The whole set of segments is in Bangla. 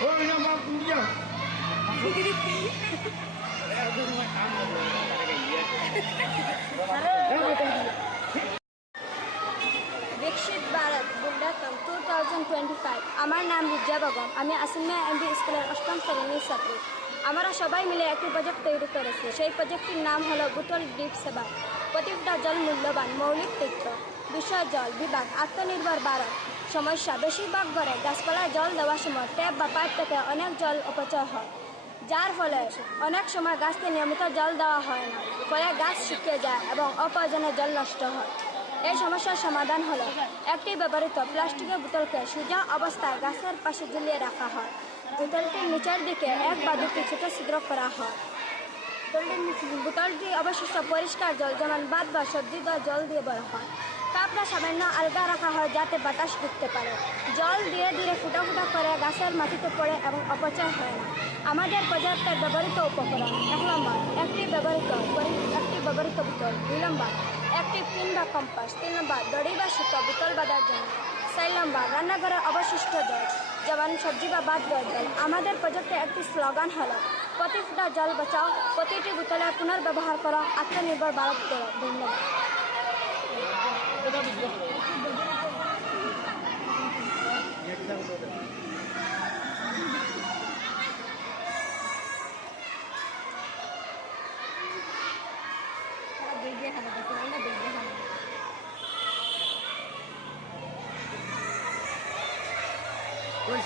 विकसित भारत बुंडाकम 2025 আমার নাম রিজা বেগম। আমি আসিমিয়া এমবি স্কুলের অষ্টম শ্রেণীর ছাত্রী। আমরা সবাই মিলে একটি প্রজেক্ট তৈরি করেছি। সেই প্রজেক্টটির নাম হলো বোতল ডিপ সেবা। প্রতিটা জল মূল্যবান মৌলিক তথ্য। বিষয় জল বিভাগ আত্মনির্ভর ভারত। সমস্যা বেশিরভাগ ঘরে গাছপালায় জল দেওয়ার সময় ট্যাপ বা পাইপ থেকে অনেক জল অপচয় হয়, যার ফলে অনেক সময় গাছকে নিয়মিত জল দেওয়া হয় না, ফলে গাছ শুকিয়ে যায় এবং অপ্রয়োজনে জল নষ্ট হয়। এই সমস্যার সমাধান হলো একটি ব্যবহৃত প্লাস্টিকের বোতলকে সোজা অবস্থায় গাছের পাশে ঝুলিয়ে রাখা হয়। বোতলটির নিচের দিকে এক বা দুটি ছোট ছিদ্র করা হয়। বোতলটি অবশিষ্ট পরিষ্কার জল যেমন ভাত বা সবজি দেওয়া জল দিয়ে ভরা হয়। কাপড়া সামান্য আলগা রাখা হয় যাতে বাতাস ঢুকতে পারে। জল ধীরে ধীরে ফুটা ফুটা করে গাছের মাটিতে পড়ে এবং অপচয় হয় না। আমাদের প্রজেক্টের ব্যবহৃত উপকরণ: 1 নম্বর একটি ব্যবহৃত বোতল, 2 নম্বর একটি পিন বা কম্পাস, 3 নম্বর দড়ি বা সুতো বোতল বাঁধার জন্য, 4 নম্বর রান্নাঘরের অবশিষ্ট জল যেমন সবজি বা ভাত দেওয়ার জল। আমাদের প্রজেক্টে একটি স্লোগান হলো প্রতি ফুটা জল বাঁচাও, প্রতিটি বোতলের পুনর্ব্যবহার করো, আত্মনির্ভর ভারত গড়ো। ধন্যবাদ।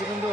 Segundo.